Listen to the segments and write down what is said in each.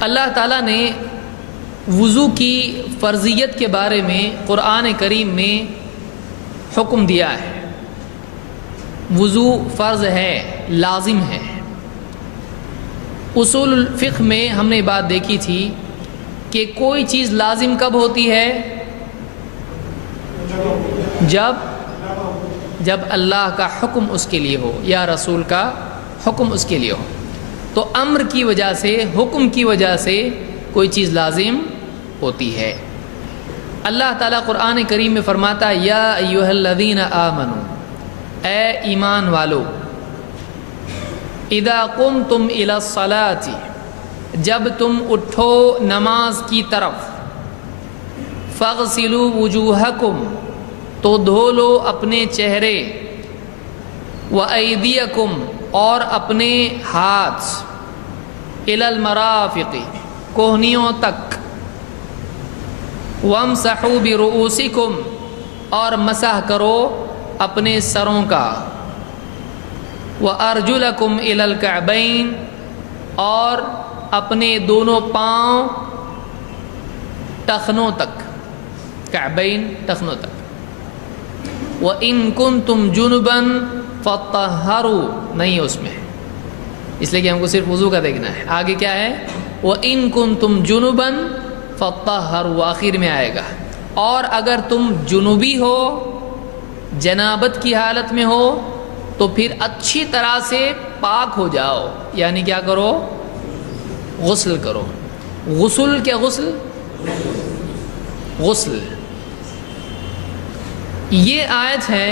اللہ تعالیٰ نے وضو کی فرضیت کے بارے میں قرآن کریم میں حکم دیا ہے۔ وضو فرض ہے، لازم ہے۔ اصول الفقہ میں ہم نے بات دیکھی تھی کہ کوئی چیز لازم کب ہوتی ہے؟ جب اللہ کا حکم اس کے لیے ہو یا رسول کا حکم اس کے لیے ہو، تو امر کی وجہ سے، حکم کی وجہ سے کوئی چیز لازم ہوتی ہے۔ اللہ تعالیٰ قرآن کریم میں فرماتا ہے یا ایھا الذین آمنوا، اے ایمان والو، اذا قمتم الی الصلاۃ، جب تم اٹھو نماز کی طرف، فاغسلوا وجوہکم، تو دھو لو اپنے چہرے، وایدیکم، اور اپنے ہاتھ، الی المرافق، کوہنیوں تک، وامسحوا برؤوسکم، اور مسح کرو اپنے سروں کا، وارجلکم الی الکعبین، اور اپنے دونوں پاؤں ٹخنوں تک، کعبین ٹخنوں تک، وَإِن كُنتُمْ جُنُبًا فَطَّهَّرُوا، نہیں اس میں، اس لیے کہ ہم کو صرف وضو کا دیکھنا ہے۔ آگے کیا ہے؟ وَإِن كُنتُمْ جُنُبًا فَطَّهَّرُوا، آخر میں آئے گا، اور اگر تم جنوبی ہو، جنابت کی حالت میں ہو، تو پھر اچھی طرح سے پاک ہو جاؤ، یعنی کیا کرو؟ غسل کرو۔ غسل کیا؟ غسل یہ آیت ہے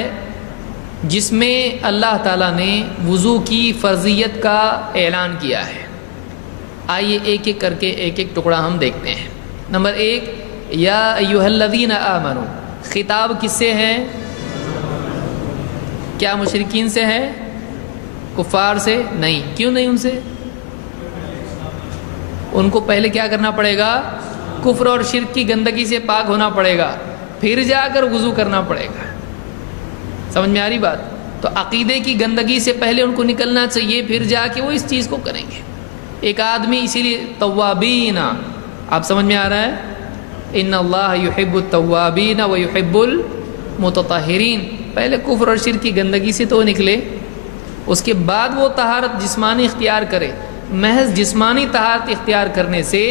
جس میں اللہ تعالیٰ نے وضو کی فرضیت کا اعلان کیا ہے۔ آئیے ایک ایک کر کے ایک ایک ٹکڑا ہم دیکھتے ہیں۔ نمبر 1، یا ایھا الذین آمنوا، خطاب کس سے ہے؟ کیا مشرکین سے ہے؟ کفار سے؟ نہیں۔ کیوں نہیں ان سے؟ ان کو پہلے کیا کرنا پڑے گا؟ کفر اور شرک کی گندگی سے پاک ہونا پڑے گا، پھر جا کر وضو کرنا پڑے گا۔ سمجھ میں آ رہی بات؟ تو عقیدے کی گندگی سے پہلے ان کو نکلنا چاہیے، پھر جا کے وہ اس چیز کو کریں گے۔ ایک آدمی، اسی لیے توابین، آپ سمجھ میں آ رہا ہے؟ ان اللہ یحب التوابین ویحب المتطہرین، پہلے کفر اور شرک کی گندگی سے تو نکلے، اس کے بعد وہ طہارت جسمانی اختیار کرے۔ محض جسمانی طہارت اختیار کرنے سے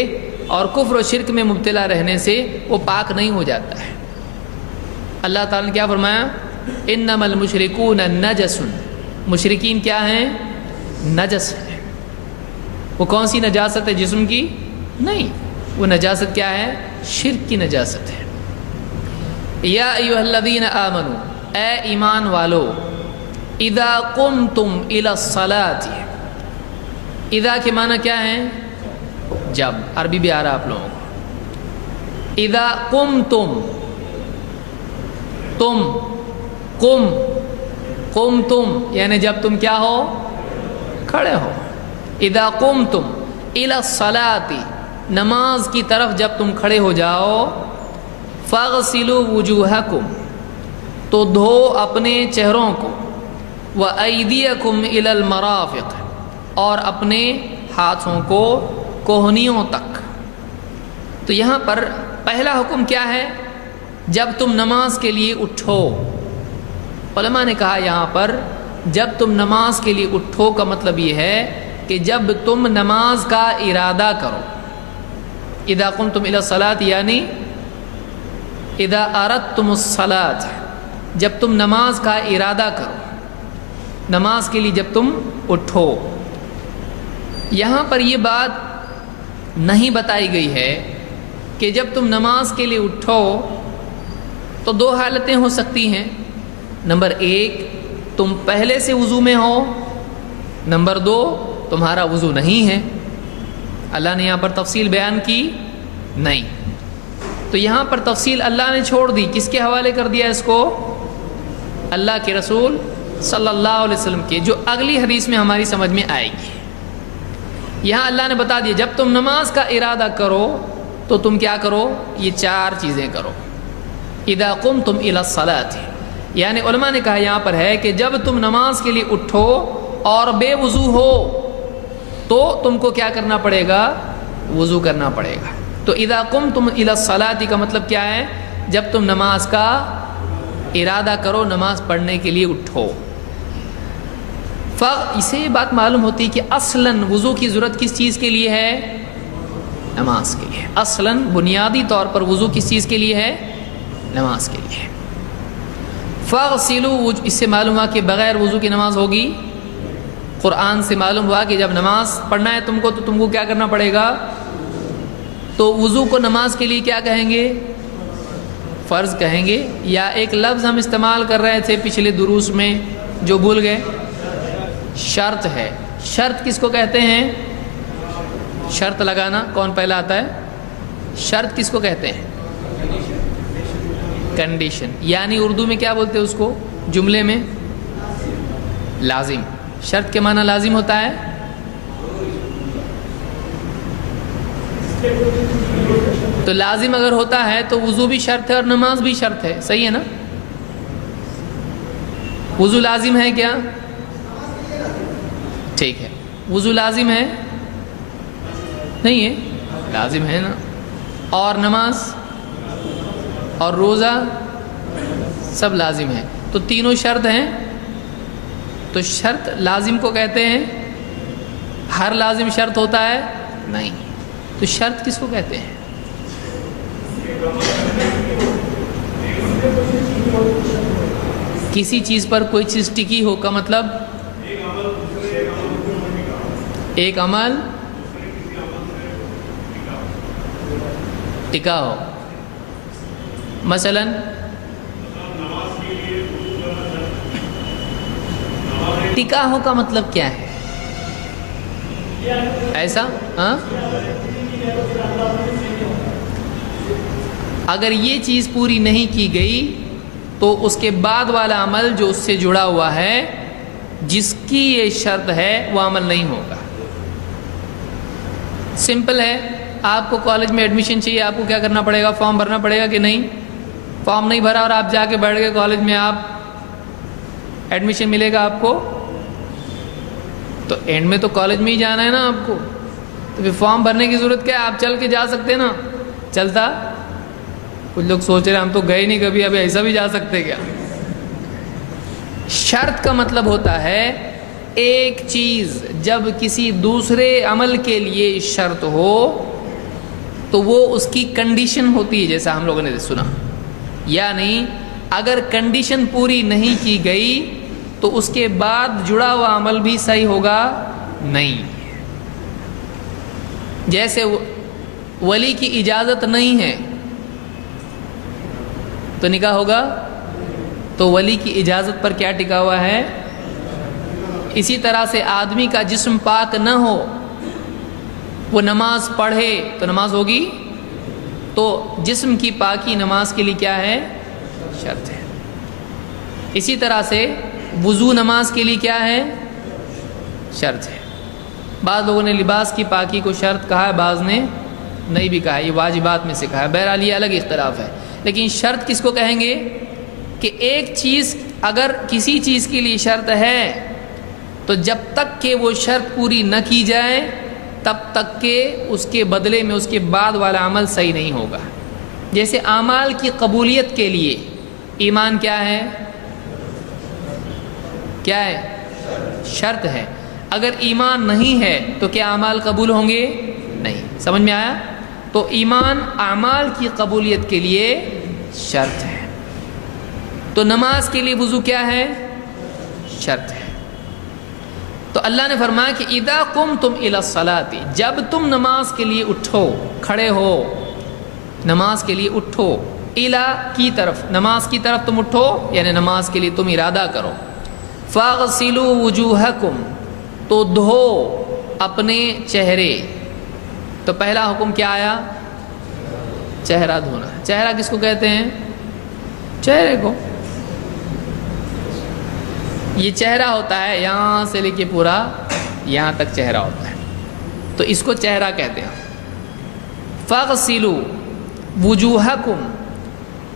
اور کفر و شرک میں مبتلا رہنے سے وہ پاک نہیں ہو جاتا ہے۔ اللہ تعالیٰ نے کیا فرمایا؟ انما المشرکون نجس، مشرکین کیا ہیں؟ نجس ہیں۔ وہ کون سی نجاست ہے؟ جسم کی نہیں، وہ نجاست کیا ہے؟ شرک کی نجاست ہے۔ یا ایھا الذین آمنوا، اے ایمان والو، اذا قمتم الی الصلاۃ، اذا کے معنی کیا ہے؟ جب، عربی بھی آ رہا آپ لوگوں کو۔ اذا قمتم، قمتم یعنی جب تم کیا ہو؟ کھڑے ہو۔ اذا قمتم الی الصلاۃ، نماز کی طرف جب تم کھڑے ہو جاؤ، فاغسلوا وجوہکم، تو دھو اپنے چہروں کو، وایدیکم الی المرافق، اور اپنے ہاتھوں کو کوہنیوں تک۔ تو یہاں پر پہلا حکم کیا ہے؟ جب تم نماز کے لیے اٹھو۔ علماء نے کہا یہاں پر جب تم نماز کے لیے اٹھو کا مطلب یہ ہے کہ جب تم نماز کا ارادہ کرو۔ اذا قمتم الی الصلاۃ یعنی اذا اردتم الصلاۃ، جب تم نماز کا ارادہ کرو، نماز کے لیے جب تم اٹھو۔ یہاں پر یہ بات نہیں بتائی گئی ہے کہ جب تم نماز کے لیے اٹھو تو دو حالتیں ہو سکتی ہیں۔ نمبر 1، تم پہلے سے وضو میں ہو، نمبر 2، تمہارا وضو نہیں ہے۔ اللہ نے یہاں پر تفصیل بیان کی نہیں، تو یہاں پر تفصیل اللہ نے چھوڑ دی، کس کے حوالے کر دیا اس کو؟ اللہ کے رسول صلی اللہ علیہ وسلم کے، جو اگلی حدیث میں ہماری سمجھ میں آئے گی۔ یہاں اللہ نے بتا دیا جب تم نماز کا ارادہ کرو تو تم کیا کرو؟ یہ 4 چیزیں کرو۔ اذا قمتم الی الصلاۃ، یعنی علماء نے کہا یہاں پر ہے کہ جب تم نماز کے لیے اٹھو اور بے وضو ہو تو تم کو کیا کرنا پڑے گا؟ وضو کرنا پڑے گا. تو اذا قمتم الی الصلاۃ کا مطلب کیا ہے؟ جب تم نماز کا ارادہ کرو، نماز پڑھنے کے لیے اٹھو. اسے یہ بات معلوم ہوتی کہ اصلاً وضو کی ضرورت کس چیز کے لیے ہے؟ نماز کے لیے. اصلاً بنیادی طور پر وضو کس چیز کے لیے ہے؟ نماز کے لیے. فاغسلوا، اس سے معلوم ہوا کہ بغیر وضو کی نماز ہوگی. قرآن سے معلوم ہوا کہ جب نماز پڑھنا ہے تم کو تو تم کو کیا کرنا پڑے گا؟ تو وضو کو نماز کے لیے کیا کہیں گے؟ فرض کہیں گے. یا ایک لفظ ہم استعمال کر رہے تھے پچھلے دروس میں جو بھول گئے، شرط ہے. شرط کس کو کہتے ہیں؟ شرط لگانا. کون پہلا آتا ہے؟ شرط کس کو کہتے ہیں؟ کنڈیشن. یعنی اردو میں کیا بولتے ہیں اس کو جملے میں؟ لازم. شرط کے معنی لازم ہوتا ہے. تو لازم اگر ہوتا ہے تو وضو بھی شرط ہے اور نماز بھی شرط ہے. صحیح ہے نا؟ وضو لازم ہے کیا؟ ٹھیک ہے. وضو لازم ہے؟ نہیں ہے؟ لازم ہے نا. اور نماز اور روزہ سب لازم ہے. تو تینوں شرط ہیں. تو شرط لازم کو کہتے ہیں. ہر لازم شرط ہوتا ہے؟ نہیں. تو شرط کس کو کہتے ہیں؟ کسی چیز پر کوئی چیز ٹکی ہو کا مطلب ایک عمل ٹکا ہو. مثلا ٹکا ہو کا مطلب کیا ہے؟ ایسا ہاں، اگر یہ چیز پوری نہیں کی گئی تو اس کے بعد والا عمل جو اس سے جڑا ہوا ہے، جس کی یہ شرط ہے، وہ عمل نہیں ہوگا. سمپل ہے. آپ کو کالج میں ایڈمیشن چاہیے، آپ کو کیا کرنا پڑے گا؟ فارم بھرنا پڑے گا کہ نہیں؟ فارم نہیں بھرا اور آپ جا کے بیٹھ گئے کالج میں، آپ ایڈمیشن ملے گا آپ کو؟ تو اینڈ میں تو کالج میں ہی جانا ہے نا آپ کو. تو پھر فارم بھرنے کی ضرورت کیا ہے؟ آپ چل کے جا سکتے نا. چلتا؟ کچھ لوگ سوچ رہے ہیں ہم تو گئے نہیں کبھی، ابھی ایسا بھی جا سکتے کیا؟ شرط کا مطلب ہوتا ہے ایک چیز جب کسی دوسرے عمل کے لیے شرط ہو تو وہ اس کی کنڈیشن ہوتی ہے، جیسا ہم لوگوں نے سنا. یعنی اگر کنڈیشن پوری نہیں کی گئی تو اس کے بعد جڑا ہوا عمل بھی صحیح ہوگا نہیں. جیسے ولی کی اجازت نہیں ہے تو نکاح ہوگا؟ تو ولی کی اجازت پر کیا ٹکا ہوا ہے؟ اسی طرح سے آدمی کا جسم پاک نہ ہو، وہ نماز پڑھے تو نماز ہوگی؟ تو جسم کی پاکی نماز کے لیے کیا ہے؟ شرط ہے. اسی طرح سے وضو نماز کے لیے کیا ہے؟ شرط ہے. بعض لوگوں نے لباس کی پاکی کو شرط کہا ہے، بعض نے نہیں بھی کہا ہے، یہ واجبات میں سے کہا ہے. بہرحال یہ الگ اختلاف ہے. لیکن شرط کس کو کہیں گے؟ کہ ایک چیز اگر کسی چیز کے لیے شرط ہے تو جب تک کہ وہ شرط پوری نہ کی جائے تب تک کہ اس کے بدلے میں اس کے بعد والا عمل صحیح نہیں ہوگا. جیسے اعمال کی قبولیت کے لیے ایمان کیا ہے؟ کیا ہے؟ شرط ہے. اگر ایمان نہیں ہے تو کیا اعمال قبول ہوں گے؟ نہیں. سمجھ میں آیا؟ تو ایمان اعمال کی قبولیت کے لیے شرط ہے. تو نماز کے لیے وضو کیا ہے؟ شرط ہے. تو اللہ نے فرمایا کہ اذا قمتم الی الصلاۃ، جب تم نماز کے لیے اٹھو، کھڑے ہو، نماز کے لیے اٹھو، الی کی طرف، نماز کی طرف تم اٹھو، یعنی نماز کے لیے تم ارادہ کرو. فاغسلوا وجوہکم، تو دھو اپنے چہرے. تو پہلا حکم کیا آیا؟ چہرہ دھونا. چہرہ کس کو کہتے ہیں؟ چہرے کو. یہ چہرہ ہوتا ہے یہاں سے لے کے پورا یہاں تک چہرہ ہوتا ہے، تو اس کو چہرہ کہتے ہیں. فاغسلوا وجوہکم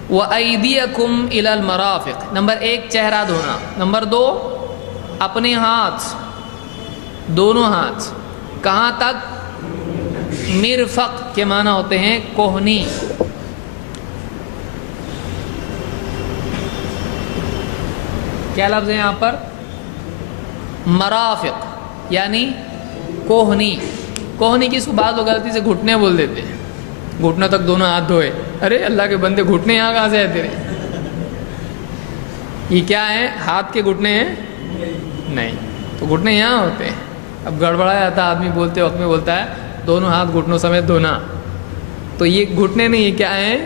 وایدیکم الی المرافق. نمبر 1 چہرہ دھونا. نمبر 2 اپنے ہاتھ، دونوں ہاتھ کہاں تک؟ مرفق کے معنی ہوتے ہیں کوہنی. کیا لفظ ہے یہاں پر؟ مرافق یعنی کوہنی. کوہنی کس کو بعض لوگ غلطی سے گھٹنے بول دیتے ہیں. گھٹنوں تک دونوں ہاتھ دھوئے. ارے اللہ کے بندے گھٹنے یہاں کہاں سے ہے تیرے؟ یہ کیا ہے؟ ہاتھ کے گھٹنے ہیں؟ نہیں، تو گھٹنے یہاں ہوتے ہیں. اب گڑبڑا جاتا آدمی بولتے وقت میں بولتا ہے دونوں ہاتھ گھٹنوں سمیت دھونا. تو یہ گھٹنے نہیں، یہ کیا ہیں؟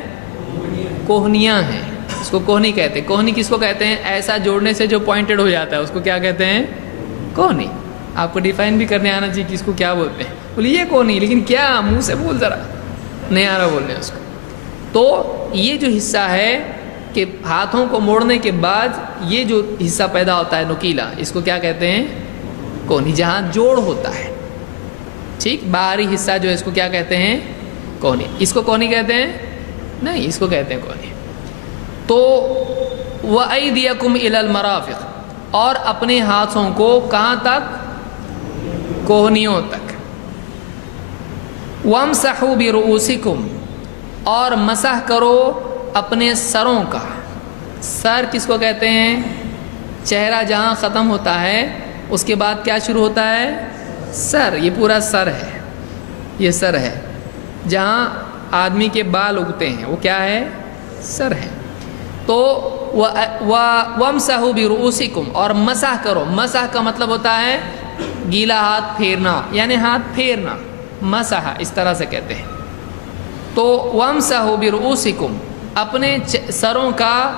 کوہنیاں ہیں. اس کو کوہنی کہتے ہیں. کوہنی کس کو کہتے ہیں؟ ایسا جوڑنے سے جو پوائنٹڈ ہو جاتا ہے اس کو کیا کہتے ہیں؟ کوہنی. آپ کو ڈیفائن بھی کرنے آنا چاہیے کہ اس کو کیا بولتے ہیں. بولے یہ کوہنی، لیکن کیا منہ سے بول، ذرا نہیں آ رہا بولنے اس کو. تو یہ جو حصہ ہے کہ ہاتھوں کو موڑنے کے بعد یہ جو حصہ پیدا ہوتا ہے نکیلا، اس کو کیا کہتے ہیں؟ کوہنی. جہاں جوڑ ہوتا ہے، ٹھیک، باہری حصہ جو ہے اس کو کیا کہتے ہیں؟ کوہنی. اس کو کوہنی کہتے ہیں؟ نہیں، اس کو کہتے ہیں کوہنی. تو وَأَيْدِيَكُمْ إِلَى الْمَرَافِقِ، اور اپنے ہاتھوں کو کہاں تک؟ کوہنیوں تک. وَامْسَحُوا بِرُؤُوسِكُمْ، اور مسح کرو اپنے سروں کا. سر کس کو کہتے ہیں؟ چہرہ جہاں ختم ہوتا ہے اس کے بعد کیا شروع ہوتا ہے؟ سر. یہ پورا سر ہے، یہ سر ہے. جہاں آدمی کے بال اگتے ہیں وہ کیا ہے؟ سر ہے. تو وَامْسَحُوا بِرُؤُوسِكُمْ، اور مسح کرو. مسح کا مطلب ہوتا ہے گیلا ہاتھ پھیرنا، یعنی ہاتھ پھیرنا. مسح اس طرح سے کہتے ہیں. تو وَامْسَحُوا بِرُؤُوسِكُمْ، اپنے سروں کا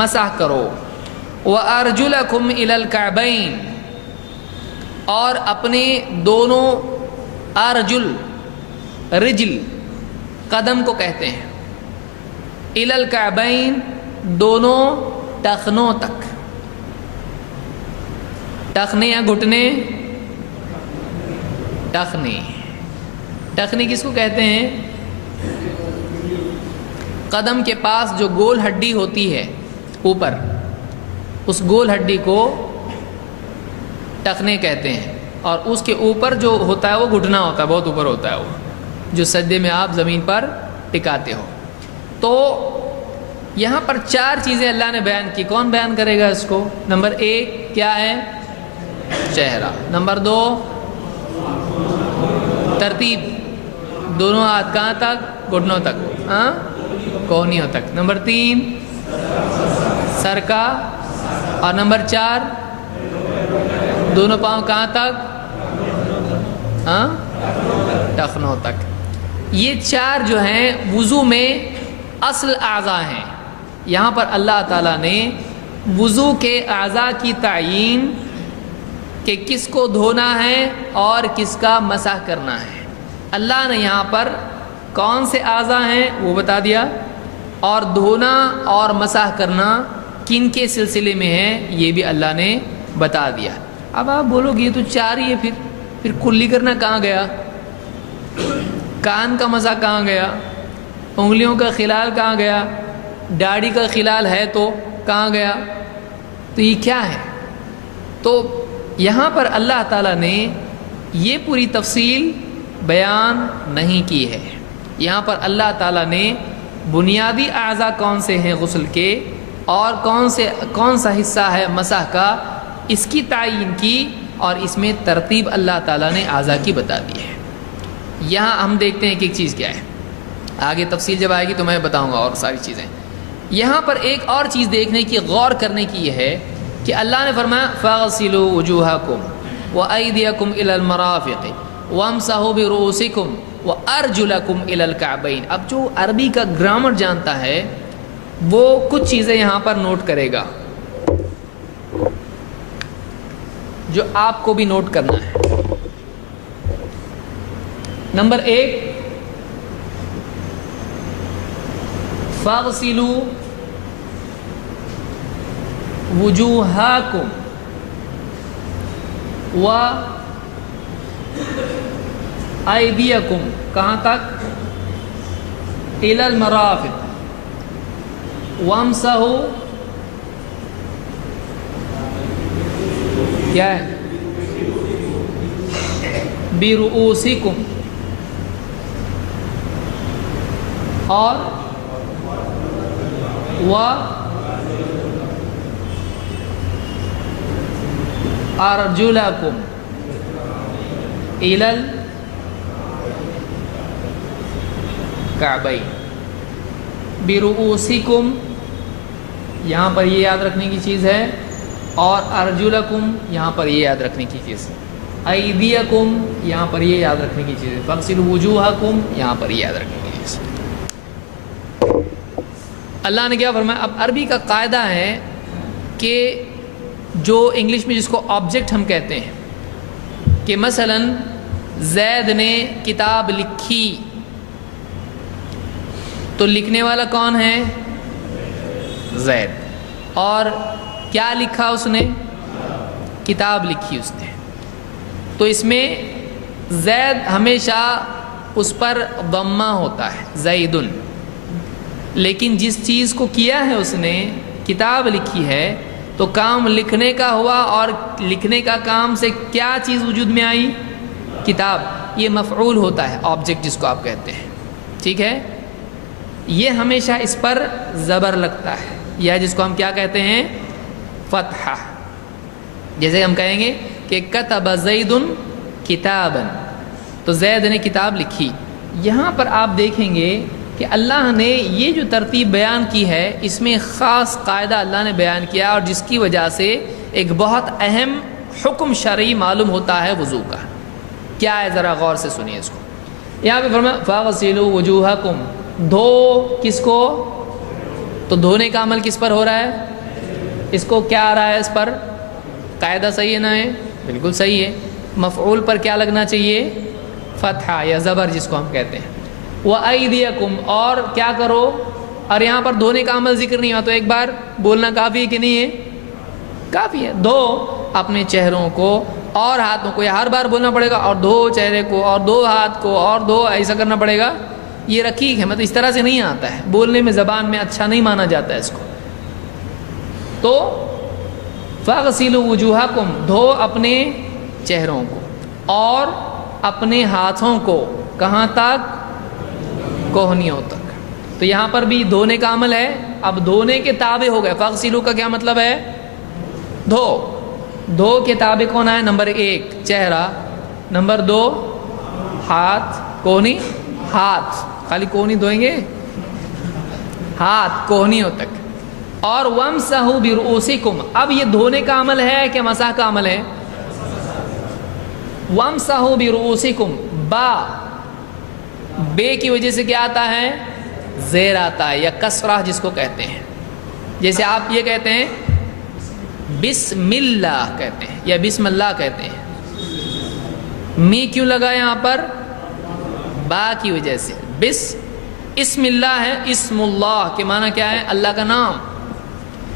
مسح کرو. وَأَرْجُلَكُمْ إِلَى الْكَعْبَيْنِ، اور اپنے دونوں ارجل، رجل قدم کو کہتے ہیں، إِلَى الْكَعْبَيْنِ دونوں ٹخنوں تک. ٹخنے یا گھٹنے؟ ٹخنے. ٹخنے کس کو کہتے ہیں؟ قدم کے پاس جو گول ہڈی ہوتی ہے اوپر، اس گول ہڈی کو ٹخنے کہتے ہیں. اور اس کے اوپر جو ہوتا ہے وہ گھٹنا ہوتا ہے، بہت اوپر ہوتا ہے وہ، جو سجدے میں آپ زمین پر ٹکاتے ہو. تو یہاں پر 4 چیزیں اللہ نے بیان کی. کون بیان کرے گا اس کو؟ نمبر 1 کیا ہے؟ چہرہ. نمبر 2 ترتیب، دونوں ہاتھ کہاں تک؟ گھٹنوں تک، ہاں، کوہنیوں تک. نمبر 3 سر کا. اور نمبر 4 دونوں پاؤں کہاں تک؟ ہاں، ٹخنوں تک. یہ 4 جو ہیں وضو میں اصل اعضاء ہیں. یہاں پر اللہ تعالیٰ نے وضو کے اعضاء کی تعیین کہ کس کو دھونا ہے اور کس کا مسح کرنا ہے. اللہ نے یہاں پر کون سے اعضاء ہیں وہ بتا دیا، اور دھونا اور مسح کرنا کن کے سلسلے میں ہے یہ بھی اللہ نے بتا دیا. اب آپ بولو گے یہ تو 4 ہی ہے، پھر کلی کرنا کہاں گیا؟ کان کا مسح کہاں گیا؟ انگلیوں کا خلال کہاں گیا؟ داڑھی کا خلال ہے تو کہاں گیا؟ تو یہ کیا ہے؟ تو یہاں پر اللہ تعالیٰ نے یہ پوری تفصیل بیان نہیں کی ہے. یہاں پر اللہ تعالیٰ نے بنیادی اعضاء کون سے ہیں غسل کے اور کون سا حصہ ہے مسح کا، اس کی تعیین کی، اور اس میں ترتیب اللہ تعالیٰ نے اعضاء کی بتا دی ہے. یہاں ہم دیکھتے ہیں کہ ایک چیز کیا ہے، آگے تفصیل جب آئے گی تو میں بتاؤں گا اور ساری چیزیں. یہاں پر ایک اور چیز دیکھنے کی، غور کرنے کی یہ ہے کہ اللہ نے فرمایا فَاغْسِلُوا وُجُوهَكُمْ وَأَيْدِيَكُمْ إِلَى الْمَرَافِقِ وَامْسَحُوا بِرُؤُوسِكُمْ وَأَرْجُلَكُمْ إِلَى الْكَعْبَيْنِ. اب جو عربی کا گرامر جانتا ہے وہ کچھ چیزیں یہاں پر نوٹ کرے گا جو آپ کو بھی نوٹ کرنا ہے. نمبر 1 فَاغْسِلُوا وُجُوهَكُمْ وَأَيْدِيَكُمْ کہاں تک؟ إِلَى الْمَرَافِقِ وَامْسَحُوا کیا ہے؟ بِرُؤُوسِكُمْ اور ارجلکم الی الکعبین برؤوسکم، یہاں پر یہ یاد رکھنے کی چیز ہے، اور ارجلکم یہاں پر یہ یاد رکھنے کی چیز ہے، ایدیکم یہاں پر یہ یاد رکھنے کی چیز ہے، فاغسلوا وجوہکم یہاں پر یہ یاد رکھنے کی چیز ہے۔ اللہ نے کیا فرمایا؟ اب عربی کا قاعدہ ہے کہ جو انگلش میں جس کو آبجیکٹ ہم کہتے ہیں، کہ مثلا زید نے کتاب لکھی، تو لکھنے والا کون ہے؟ زید۔ اور کیا لکھا اس نے؟ کتاب لکھی اس نے۔ تو اس میں زید ہمیشہ اس پر ضمہ ہوتا ہے، زیدن، لیکن جس چیز کو کیا ہے اس نے، کتاب لکھی ہے، تو کام لکھنے کا ہوا، اور لکھنے کا کام سے کیا چیز وجود میں آئی؟ کتاب۔ یہ مفعول ہوتا ہے، آبجیکٹ جس کو آپ کہتے ہیں، ٹھیک ہے؟ یہ ہمیشہ اس پر زبر لگتا ہے، یا جس کو ہم کیا کہتے ہیں؟ فتحہ۔ جیسے ہم کہیں گے کہ کتب زید کتابا، تو زید نے کتاب لکھی۔ یہاں پر آپ دیکھیں گے کہ اللہ نے یہ جو ترتیب بیان کی ہے، اس میں خاص قاعدہ اللہ نے بیان کیا، اور جس کی وجہ سے ایک بہت اہم حکم شرعی معلوم ہوتا ہے وضو کا۔ کیا ہے؟ ذرا غور سے سنیے اس کو۔ یہاں پہ فرمایا فاغسلوا وجوہکم، دھو کس کو؟ تو دھونے کا عمل کس پر ہو رہا ہے؟ اس کو کیا آ رہا ہے اس پر؟ قاعدہ صحیح ہے نا؟ ہے بالکل صحیح ہے۔ مفعول پر کیا لگنا چاہیے؟ فتحہ یا زبر جس کو ہم کہتے ہیں۔ وَأَيْدِيَكُمْ، اور کیا کرو؟ اور یہاں پر دھونے کا عمل ذکر نہیں ہوا، تو ایک بار بولنا کافی ہے کہ نہیں ہے؟ کافی ہے۔ دھو اپنے چہروں کو اور ہاتھوں کو، یا ہر بار بولنا پڑے گا اور دھو چہرے کو اور دھو ہاتھ کو اور دھو، ایسا کرنا پڑے گا؟ یہ رقیق ہے، مطلب اس طرح سے نہیں آتا ہے، بولنے میں زبان میں اچھا نہیں مانا جاتا ہے اس کو۔ تو فَاغْسِلُوا وُجُوهَكُمْ، دھو اپنے چہروں کو اور اپنے ہاتھوں کو، کہاں تک؟ کوہنیوں تک۔ تو یہاں پر بھی دھونے کا عمل ہے، اب دھونے کے تابع ہو گئے۔ فَاغْسِلُوا کا کیا مطلب ہے؟ دھو۔ دھو کے تابع کون ہے؟ نمبر 1 چہرہ، نمبر 2 ہاتھ، کوہنی، ہاتھ، خالی کوہنی دھوئیں گے؟ ہاتھ کوہنیوں تک۔ اور وَامْسَحُوا بِرُؤُوسِكُمْ، اب یہ دھونے کا عمل ہے کہ مسح کا عمل ہے؟ وَامْسَحُوا بِرُؤُوسِكُمْ، بے کی وجہ سے کیا آتا ہے؟ زیر آتا ہے، یا کسرہ جس کو کہتے ہیں۔ جیسے آپ یہ کہتے ہیں بسم اللہ کہتے ہیں، یا بسم اللہ کہتے ہیں، می کیوں لگا یہاں پر؟ با کی وجہ سے۔ اسم اللہ ہے، اسم اللہ کے معنی کیا ہے؟ اللہ کا نام،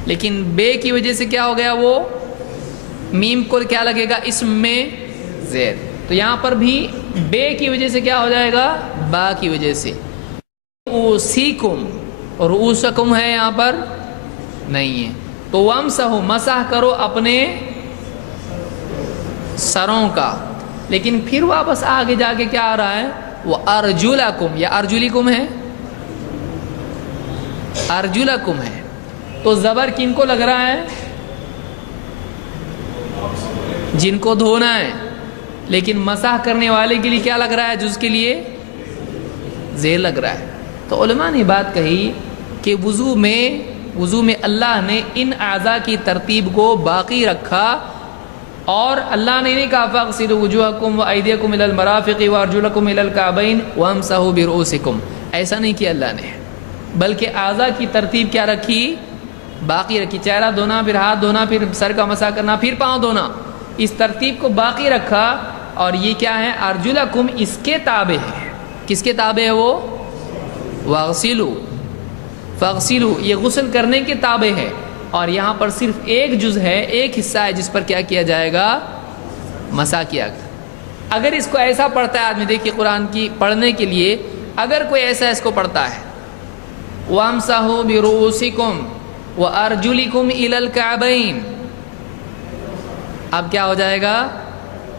لیکن بے کی وجہ سے کیا ہو گیا؟ وہ میم کو کیا لگے گا؟ اسم میں زیر۔ تو یہاں پر بھی بے کی وجہ سے کیا ہو جائے گا؟ با کی وجہ سے۔ رؤوسکم، رؤوسکم ہے یہاں پر نہیں ہے، تو وامسحوا، مسح کرو اپنے سروں کا، لیکن پھر واپس آگے جا کے کیا آ رہا ہے؟ وہ ارجلکم، یا ارجلکم ہے؟ ارجلکم ہے، تو زبر کن کو لگ رہا ہے؟ جن کو دھونا ہے، لیکن مسح کرنے والے کے لیے کیا لگ رہا ہے؟ جز کے لیے زیر لگ رہا ہے۔ تو علماء نے بات کہی کہ وضو میں اللہ نے ان اعضاء کی ترتیب کو باقی رکھا، اور اللہ نے نہیں کہا فاغسلوا وجوہکم وایدیکم الی المرافق وارجلکم الی الکعبین وامسحوا برؤوسکم، ایسا نہیں کیا اللہ نے، بلکہ اعضاء کی ترتیب کیا رکھی؟ باقی رکھی۔ چہرہ دھونا، پھر ہاتھ دھونا، پھر سر کا مسح کرنا، پھر پاؤں دھونا، اس ترتیب کو باقی رکھا۔ اور یہ کیا ہے؟ ارجلکم اس کے تابع ہے۔ کس کے تابع ہے وہ؟ واغسلوا، فاغسلوا یہ غسل کرنے کے تابع ہے، اور یہاں پر صرف ایک جز ہے، ایک حصہ ہے جس پر کیا کیا جائے گا؟ مسح کیا گا۔ اگر اس کو ایسا پڑھتا ہے آدمی، دیکھیے قرآن کی پڑھنے کے لیے اگر کوئی ایسا اس کو پڑھتا ہے وَامْسَحُوا بِرُؤُوسِكُمْ وَأَرْجُلِكُمْ إِلَى الْكَعْبَيْنِ، اب کیا ہو جائے گا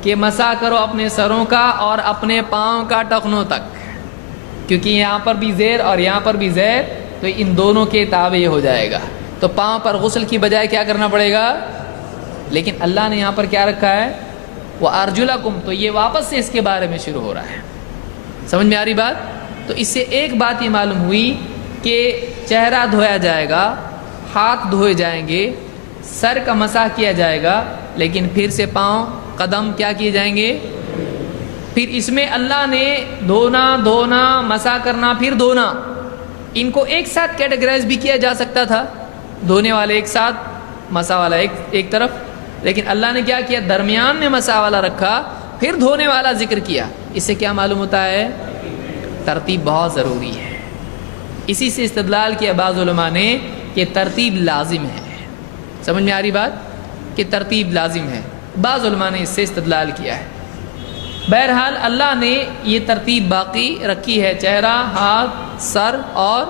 کہ مسح کرو اپنے سروں کا اور اپنے پاؤں کا ٹخنوں تک۔ کیونکہ یہاں پر بھی زیر اور یہاں پر بھی زیر، تو ان دونوں کے تابع ہو جائے گا، تو پاؤں پر غسل کی بجائے کیا کرنا پڑے گا؟ لیکن اللہ نے یہاں پر کیا رکھا ہے؟ وَأَرْجُلَكُمْ، تو یہ واپس سے اس کے بارے میں شروع ہو رہا ہے۔ سمجھ میں آ رہی بات؟ تو اس سے ایک بات یہ معلوم ہوئی کہ چہرہ دھویا جائے گا، ہاتھ دھوئے جائیں گے، سر کا مسح کیا جائے گا، لیکن پھر سے پاؤں قدم کیا کیے جائیں گے؟ پھر اس میں اللہ نے دھونا مسح کرنا پھر دھونا، ان کو ایک ساتھ کیٹیگرائز بھی کیا جا سکتا تھا، دھونے والے ایک ساتھ، مسح والا ایک طرف، لیکن اللہ نے کیا کیا؟ درمیان میں مسح والا رکھا، پھر دھونے والا ذکر کیا۔ اس سے کیا معلوم ہوتا ہے؟ ترتیب بہت ضروری ہے۔ اسی سے استدلال کیا بعض علماء نے کہ ترتیب لازم ہے۔ سمجھ میں آ رہی بات؟ کہ ترتیب لازم ہے، بعض علماء نے اس سے استدلال کیا ہے۔ بہرحال اللہ نے یہ ترتیب باقی رکھی ہے، چہرہ، ہاتھ، سر اور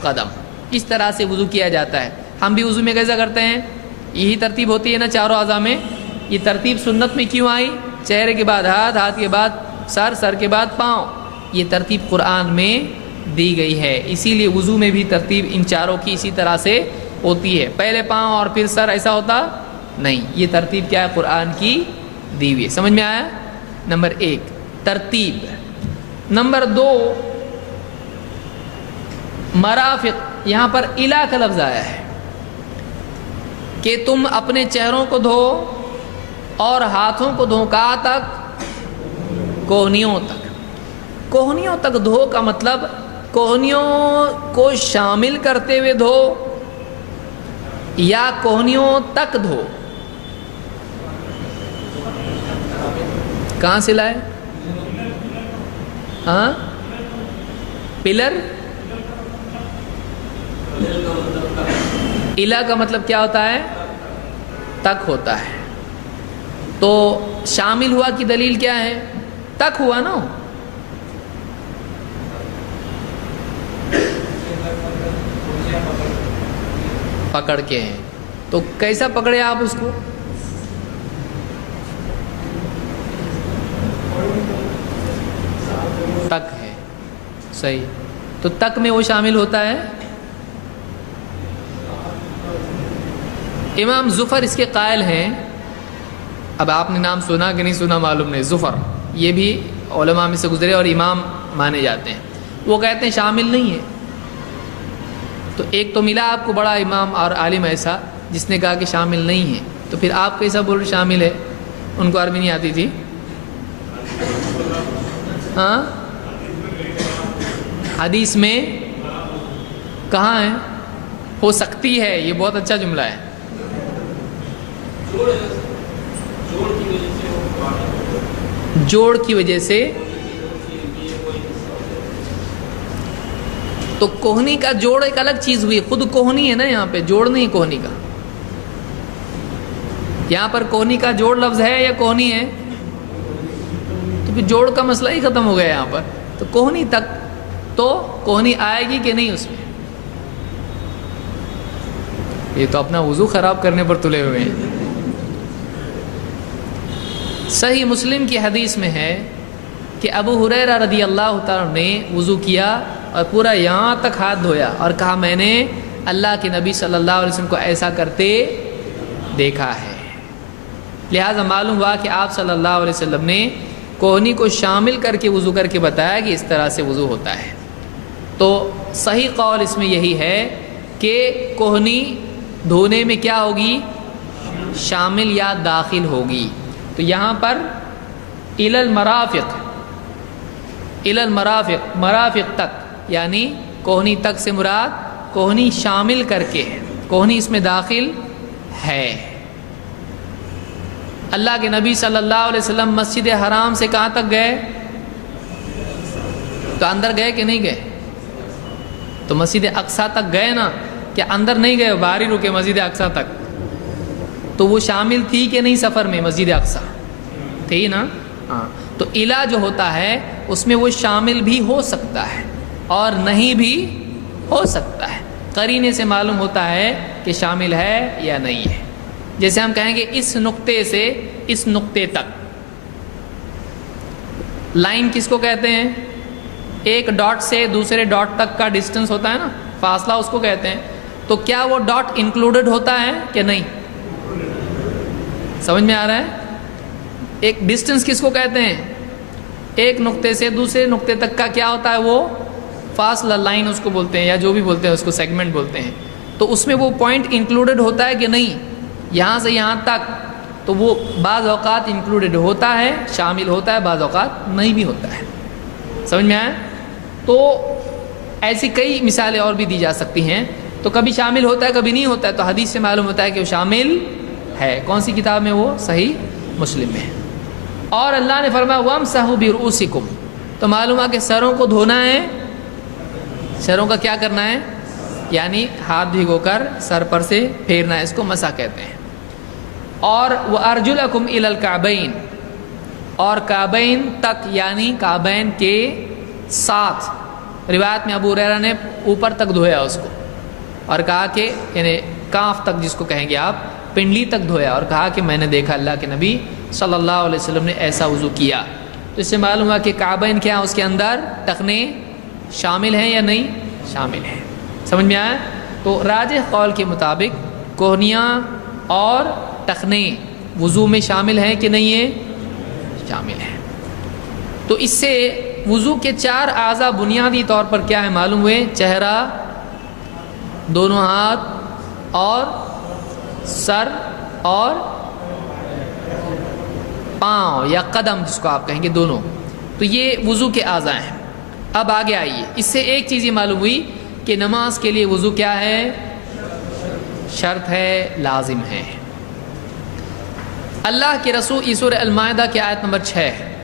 قدم، اس طرح سے وضو کیا جاتا ہے۔ ہم بھی وضو میں کیسا کرتے ہیں؟ یہی ترتیب ہوتی ہے نا چاروں اعضاء میں۔ یہ ترتیب سنت میں کیوں آئی؟ چہرے کے بعد ہاتھ، ہاتھ کے بعد سر، سر کے بعد پاؤں، یہ ترتیب قرآن میں دی گئی ہے۔ اسی لیے وضو میں بھی ترتیب ان چاروں کی اسی طرح سے ہوتی ہے، پہلے پاؤں اور پھر سر، ایسا ہوتا نہیں۔ یہ ترتیب کیا ہے؟ قرآن کی دی ہوئی ہے۔ سمجھ میں آیا؟ نمبر 1 ترتیب۔ نمبر 2 مرافق، یہاں پر الا کا لفظ آیا ہے کہ تم اپنے چہروں کو دھو اور ہاتھوں کو دھو، کہاں تک؟ کوہنیوں تک۔ کوہنیوں تک دھو کا مطلب کوہنیوں کو شامل کرتے ہوئے دھو یا کوہنیوں تک دھو؟ کہاں سے لائے؟ ہاں، پلر؟ الا کا مطلب کیا ہوتا ہے؟ تک ہوتا ہے۔ تو شامل ہوا کی دلیل کیا ہے؟ تک ہوا نا۔ پکڑ کے ہیں، تو کیسا پکڑے آپ اس کو؟ تک ہے، صحیح۔ تو تک میں وہ شامل ہوتا ہے۔ امام ظفر اس کے قائل ہیں، اب آپ نے نام سنا کہ نہیں سنا معلوم نہیں، ظفر یہ بھی علماء میں سے گزرے اور امام مانے جاتے ہیں۔ وہ کہتے ہیں شامل نہیں ہے۔ تو ایک تو ملا آپ کو بڑا امام اور عالم ایسا جس نے کہا کہ شامل نہیں ہے، تو پھر آپ کیسا بول رہے شامل ہے؟ ان کو عربی نہیں آتی تھی؟ ہاں، حدیث میں کہاں ہے؟ ہو سکتی ہے، یہ بہت اچھا جملہ ہے۔ جوڑ کی وجہ سے، تو کوہنی کا جوڑ ایک الگ چیز ہوئی، خود کوہنی ہے نا، یہاں پہ جوڑ نہیں کوہنی کا۔ یہاں پر کوہنی کا جوڑ لفظ ہے یا کوہنی ہے؟ تو پھر جوڑ کا مسئلہ ہی ختم ہو گیا یہاں پر۔ تو کوہنی تک، تو کوہنی آئے گی کہ نہیں اس میں؟ یہ تو اپنا وضو خراب کرنے پر تلے ہوئے ہیں۔ صحیح مسلم کی حدیث میں ہے کہ ابو ہریرہ رضی اللہ تعالیٰ نے وضو کیا اور پورا یہاں تک ہاتھ دھویا اور کہا میں نے اللہ کے نبی صلی اللہ علیہ وسلم کو ایسا کرتے دیکھا ہے۔ لہٰذا معلوم ہوا کہ آپ صلی اللہ علیہ وسلم نے کوہنی کو شامل کر کے وضو کر کے بتایا کہ اس طرح سے وضو ہوتا ہے۔ تو صحیح قول اس میں یہی ہے کہ کوہنی دھونے میں کیا ہوگی؟ شامل یا داخل ہوگی۔ تو یہاں پر المرافق، المرافق، مرافق تک، یعنی کوہنی تک سے مراد کوہنی شامل کر کے ہے، کوہنی اس میں داخل ہے۔ اللہ کے نبی صلی اللہ علیہ وسلم مسجد حرام سے کہاں تک گئے؟ تو اندر گئے کہ نہیں گئے؟ تو مسجد اقصیٰ تک گئے نا، کہ اندر نہیں گئے، باہر ہی رکے مسجد اقصیٰ تک۔ تو وہ شامل تھی کہ نہیں سفر میں مسجد اقصیٰ؟ تھی نا، ہاں۔ تو الا جو ہوتا ہے اس میں وہ شامل بھی ہو سکتا ہے اور نہیں بھی ہو سکتا ہے، قرینے سے معلوم ہوتا ہے کہ شامل ہے یا نہیں ہے۔ جیسے ہم کہیں گے اس نقطے سے اس نقطے تک، لائن کس کو کہتے ہیں؟ ایک ڈاٹ سے دوسرے ڈاٹ تک کا ڈسٹنس ہوتا ہے نا، فاصلہ اس کو کہتے ہیں، تو کیا وہ ڈاٹ انکلوڈڈ ہوتا ہے کہ نہیں؟ سمجھ میں آ رہا ہے؟ ایک ڈسٹنس کس کو کہتے ہیں؟ ایک نقطے سے دوسرے نقطے تک کا کیا ہوتا ہے؟ وہ فاصلہ، لائن اس کو بولتے ہیں، یا جو بھی بولتے ہیں اس کو سیگمنٹ بولتے ہیں۔ تو اس میں وہ پوائنٹ انکلوڈڈ ہوتا ہے کہ نہیں؟ یہاں سے یہاں تک تو وہ بعض اوقات انکلوڈڈ ہوتا ہے، شامل ہوتا ہے، بعض اوقات نہیں بھی ہوتا ہے۔ سمجھ میں آیا؟ تو ایسی کئی مثالیں اور بھی دی جا سکتی ہیں۔ تو کبھی شامل ہوتا ہے، کبھی نہیں ہوتا ہے، تو حدیث سے معلوم ہوتا ہے کہ وہ شامل ہے۔ کون سی کتاب میں؟ وہ صحیح مسلم میں ہے۔ اور اللہ نے فرمایا وَامْسَحُوا بِرُؤُوسِكُمْ، تو معلوم ہے کہ سروں کو دھونا ہے، سروں کا کیا کرنا ہے؟ یعنی ہاتھ بھگو کر سر پر سے پھیرنا ہے، اس کو مسح کہتے ہیں۔ اور وَأَرْجُلَكُمْ إِلَى الْكَعْبَيْنِ، اور کعبین تک، یعنی کعبین کے ساتھ۔ روایت میں ابو ہریرہ نے اوپر تک دھویا اس کو، اور کہا کہ یعنی کاف تک جس کو کہیں گے آپ، پنڈلی تک دھویا، اور کہا کہ میں نے دیکھا اللہ کے نبی صلی اللہ علیہ وسلم نے ایسا وضو کیا۔ تو اس سے معلوم ہوا کہ کعبین کیا اس کے اندر ٹخنے شامل ہیں یا نہیں؟ شامل ہیں۔ سمجھ میں آیا؟ تو راجح قول کے مطابق کوہنیاں اور ٹخنے وضو میں شامل ہیں کہ نہیں ہیں؟ شامل ہیں۔ تو اس سے وضو کے 4 اعضاء بنیادی طور پر کیا ہے معلوم ہوئے؟ چہرہ، دونوں ہاتھ، اور سر، اور پاؤں یا قدم جس کو آپ کہیں گے، دونوں۔ تو یہ وضو کے اعضاء ہیں۔ اب آگے آئیے، اس سے ایک چیز یہ معلوم ہوئی کہ نماز کے لیے وضو کیا ہے؟ شرط ہے، لازم ہے۔ اللہ کے رسول سورہ المائدہ کی آیت نمبر 6